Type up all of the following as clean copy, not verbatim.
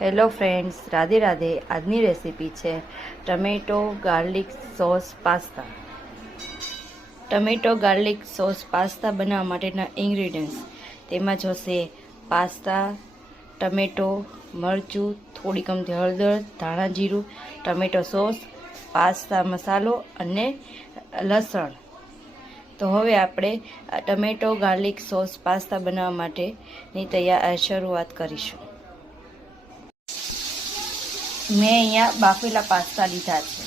Hello friends, Radhe Radhe. આજની recipe છે tomato garlic sauce pasta. Tomato garlic sauce pasta બનાવવા માટેના ઇન્ગ્રીડિયન્ટ્સ તેમાં જોશે પાસ્તા, ટમેટો, મરચું, થોડી કમથી હળદર, ધાણા જીરું, ટમેટો સોસ, પાસ્તા મસાલો અને લસણ. તો હવે આપણે ટમેટો ગાર્લિક સોસ પાસ્તા બનાવવા માટેની શરૂઆત કરીશું. મેં અહીંયા બાફેલા પાસ્તા લીધા છે.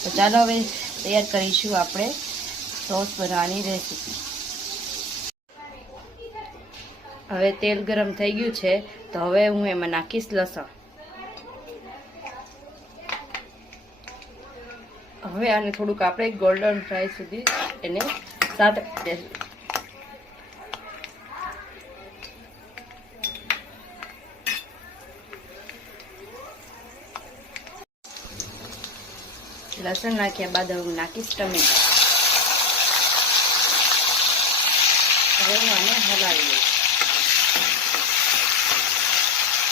તો ચાલો હવે તૈયાર કરીશું આપણે સોસ બનાવવાની રેસીપી. હવે તેલ ગરમ થઈ ગયું છે, તો હવે હું એમાં નાખીશ લસણ. હવે આને થોડુંક આપણે ગોલ્ડન ફ્રાય સુધી એને સાતળી દઈશું. લસણ નાખ્યા બાદ હું નાખીશ ટમેટા. હવે હું આને હલાવી લઈશ.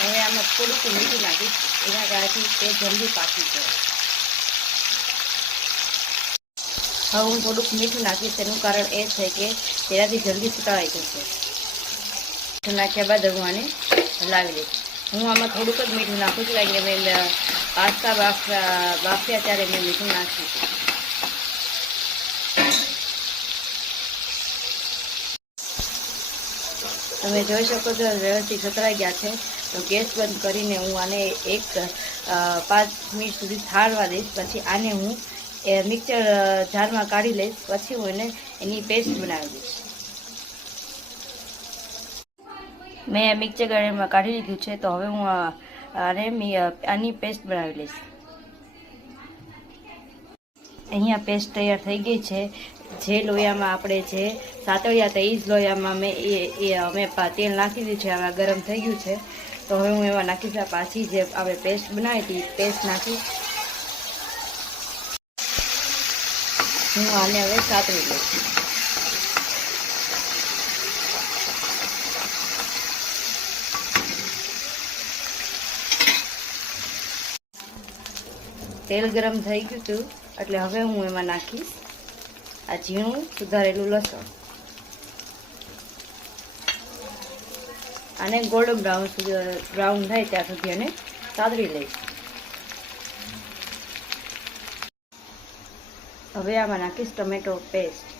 હવે આમાં થોડુંક મીઠું નાખીશ, એના કારણથી તે જલ્દી પાકી જાય. હવે હું થોડુંક મીઠું નાખીશ, તેનું કારણ એ છે કે તેનાથી જલ્દી સુટાવાઈ જશે. મીઠું નાખ્યા બાદ હું આને હલાવી લઈશ. હું આમાં થોડુંક જ મીઠું નાખું છું, કારણ કે મેં પાસ્તા બાફ્યા ત્યારે મેં મીઠું નાખ્યું હતું. તમે જોઈ શકો છો વ્યવસ્થિત સતરાઈ ગયા છે. તો ગેસ બંધ કરીને હું આને 5 મિનિટ સુધી ઠારવા દઈશ. પછી આને હું મિક્સર જારમાં કાઢી લઈશ. પછી હું એની પેસ્ટ બનાવી દઈશ. મેં મિક્સર ગ્રાઇન્ડરમાં કાઢી લીધું છે, તો હવે હું આની પેસ્ટ બનાવી લઈશ. અહીંયા પેસ્ટ તૈયાર થઈ ગઈ છે. જે લોયામાં આપણે જે સાતળ્યા હતા એ જ લોયામાં મેં તેલ નાખી દીધું છે. આમાં ગરમ થઈ ગયું છે, તો હવે હું એમાં નાખીશ પાછી જે આપણે પેસ્ટ બનાવી હતી પેસ્ટ નાખી હું આને હવે સાતળી લઈશ. તેલ ગરમ થઈ ગયું હતું, એટલે હવે હું એમાં નાખીશ આ ઝીણું સુધારેલું લસણ. આને ગોલ્ડન બ્રાઉન થાય ત્યાં સુધી આને સાતળી લઈશ. હવે આમાં નાખીશ ટમેટો પેસ્ટ.